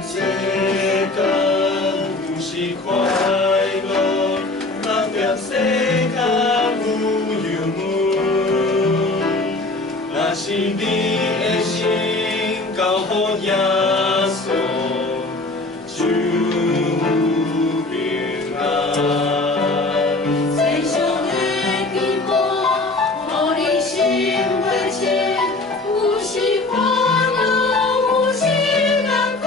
世间有时快乐，人在世间有忧闷。若是你的心交予耶稣，就有平安。世上的逼迫，互你心袂清，有时烦恼，有时难过。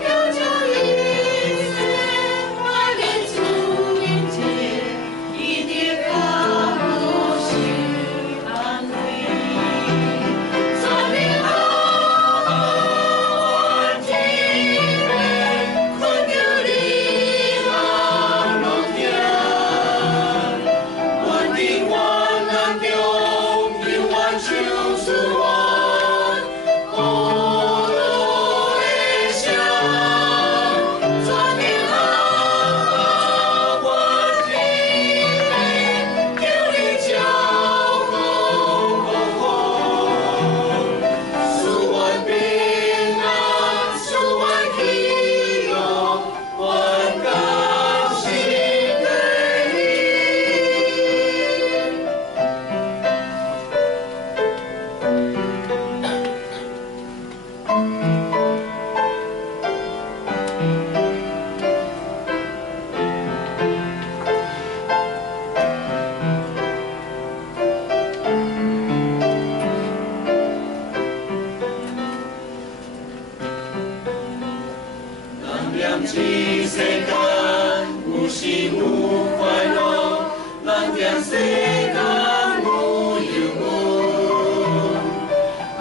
要将一切摆在主面前，伊的脚步是安慰。山明好汉天边，困着你嘛落听。阮伫患难中，永远唱出阮孤独的声。山明好汉天边，叫你照顾我，使阮平安，使阮喜乐，阮甘心跟你。人念这世间有时有快乐，人念世间有忧闷。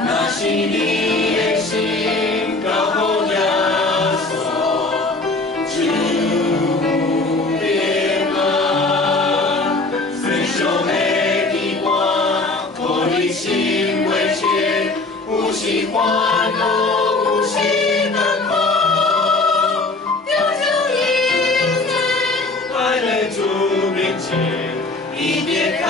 若是你的心交予耶稣，就有平安。世上的牵挂，互你心袂清，有时烦恼，有时难过。要将一切摆在主面前，伊别看。